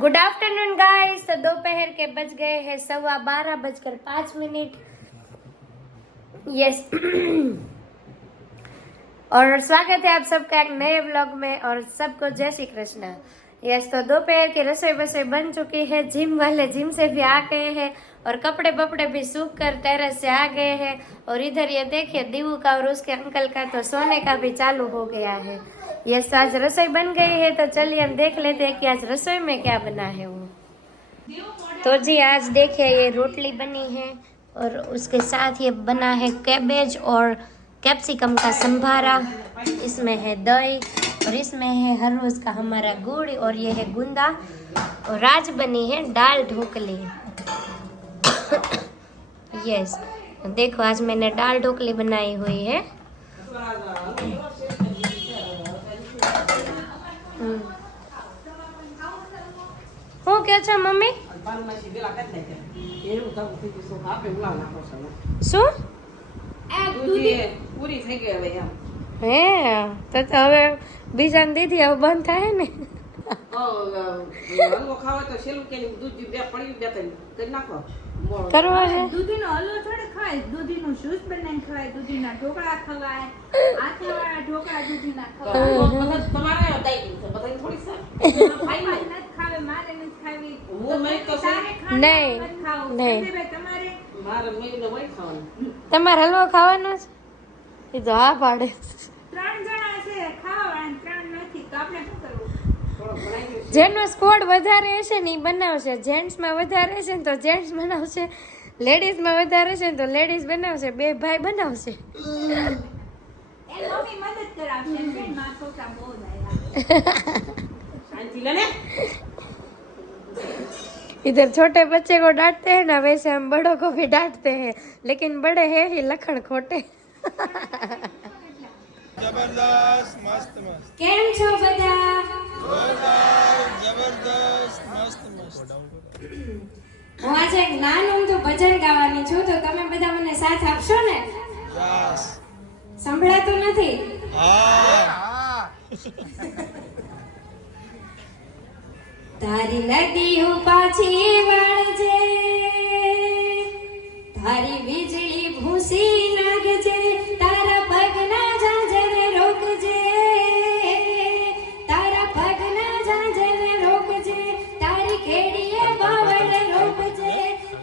Good afternoon guys. तो दोपहर के बज गए हैं 12:05। यस और स्वागत है आप सबका एक नए व्लॉग में और सबको जय श्री कृष्ण। यस तो दोपहर की रसोई बसोई बन चुकी है। जिम वाले जिम से भी आ गए हैं और कपड़े बपड़े भी सूख कर टेरेस से आ गए हैं। और इधर ये देखिए दीवू का और उसके अंकल का तो सोने का भी चालू हो गया है। यस आज रसोई बन गई है तो चलिए हम देख लेते हैं कि आज रसोई में क्या बना है वो। तो जी आज देखिए ये रोटली बनी है और उसके साथ ये बना है कैबेज और कैप्सिकम का संभारा। इसमें है दही और इसमें है हर रोज का हमारा गुड़ और ये है गुंदा। और आज बनी है दाल ढोकली। यस देखो आज मैंने दाल ढोकली बनाई हुई है। हो क्या अच्छा मम्मी શું પૂરી થઈ ગઈ હવે એમ હે તો હવે બીજા દીદી હવે બંધ થાય ને હલવો ખાવા તો છેલ્લું કે દૂધ બે પડી બે ત્રણ કરી નાખો કરવા છે દૂધીનો હલવો થોડે ખવાય, દૂધીનું જ્યુસ બનાવીને ખવાય, દૂધીના ઢોકળા ખવાય, આથાવાળા ઢોકળા દૂધીના ખવાય. તમારે દઈ દીધું બધાને થોડી સા મારે નથી ખાવી, મારે નથી ખાવી. હું મેં તો તારે ખાવું, નહીં, નથી ખાવું. નહીં. સંજયભાઈ તમારે મારે મેં વઈ ખાવાનું તમારે હલવો ખાવાનો છે એ તો હા પાડે. 3 જણા છે ખાવાવાળા, 3 નથી તો આપણે શું કરવું? જેનો સ્કોડ વધારે હશે ને એ બનાવશે. જેન્ટ્સમાં વધારે હશે ને તો જેન્ટ્સ બનાવશે, લેડીઝમાં વધારે હશે ને તો લેડીઝ બનાવશે. બે ભાઈ બનાવશે. એ મમ્મી મદદ કરાવશે ને મારા છોકરા બહુ ડાયા. શાંતિ લે ને इधर छोटे बच्चे को डांटते हैं ना वैसे हम बड़ों को भी डांटते हैं, लेकिन बड़े हैं ही लखन खोटे. जबरदस्त मस्त मस्त કેમ છો બધા? जबरदस्त मस्त मस्त હું આજે એક નાનું તો ભજન ગાવાની છું તો તમે બધા મને સાથ આપશો ને? यस સંભળાતું નથી? हाँ તારી નદીઓ પાછી વળજે, તારી વીજળી ભૂસી નાગજે, તારા પગના ઝાંઝરે રોકજે, તારા પગના ઝાંઝરે રોકજે, તારી કેડીએ બાવળ રોપજે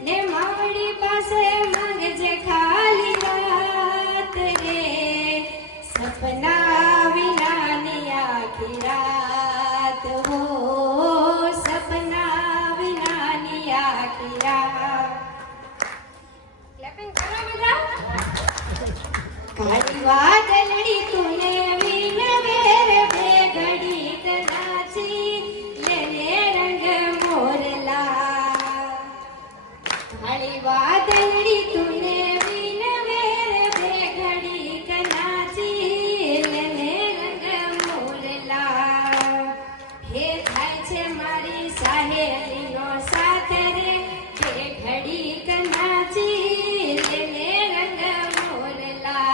ને માવડી પાસે માંગજે ખાલી રાત રે, સપના વિનાની આખી રાત હો, સપના વિનાની આખી રાત. ક્લેપિંગ કરો બધા. કાળી વાદળડી તુને વિનવેર બે ઘડી કનાચી લેને રંગ મોરલા. કાળી વાદળડી તુને વિનવેર બે ઘડી કનાચી લેને રંગ મોરલા. હે થાય છે મારી સાહેલીનો સાથ રે, બે ઘડી કનાચી લેને રંગ મોરલા.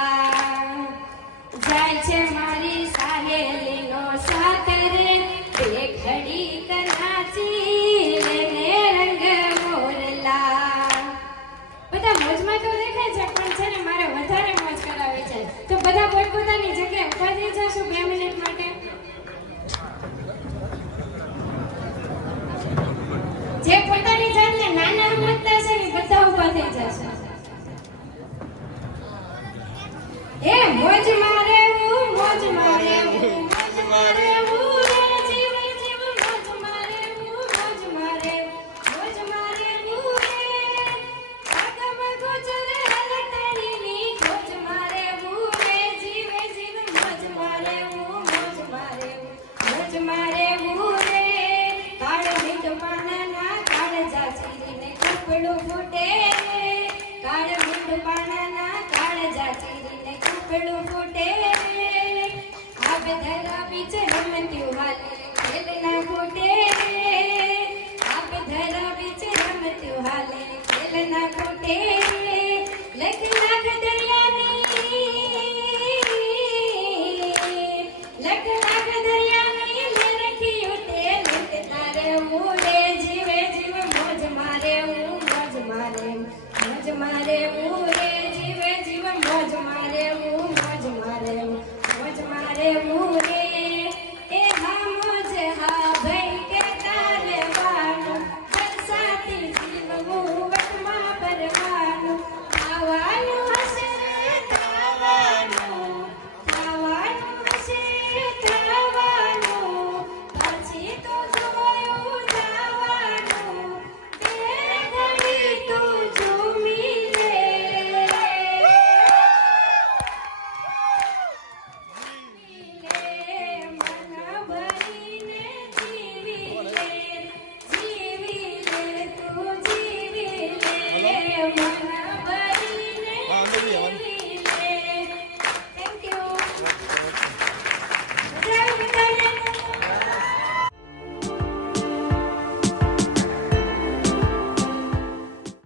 જાય છે મારી સાહેલીનો સાથ રે, બે ઘડી કનાચી લેને રંગ મોરલા. બધા મોજમાં તો દેખાય છે પણ છે ને મારે વધારે મોજ કરાવી છે તો બધા પોતપોતાની જગ્યાએ ઉભા થઈ જશું 2 મિનિટ માટે. જે પોતાની જાતને નાના સમજતા છે ને બધા ઉભા થઈ જશે. એ મોજ મારે હું, મોજ મારે હું, મોજ મારે હું રે જીવ જીવ, મોજ મારે હું, મોજ મારે હું, મોજ મારે હું રે આગમ ગોચર હલતડીની ખોજ મારે હું રે જીવ જીવ, મોજ મારે હું, મોજ મારે હું, મોજ મારે હું રે કાળ મીઠ પાનના કાળ જાચીને કપડું ફૂટે, કાળ મીઠ પાનના કાળ જાચીને કપડું ફૂટે. આબ ધરા બીચ રમત્યું હાલે ખેલ ના ખોટે, આબ ધરા બીચ રમત્યું હાલે ખેલ ના ખોટે. લખ લાખ દરિયાની, લખ લાખ દરિયાની મેં રખ્યું તે લૂંટતા રહું રે મોજમાં રહેવું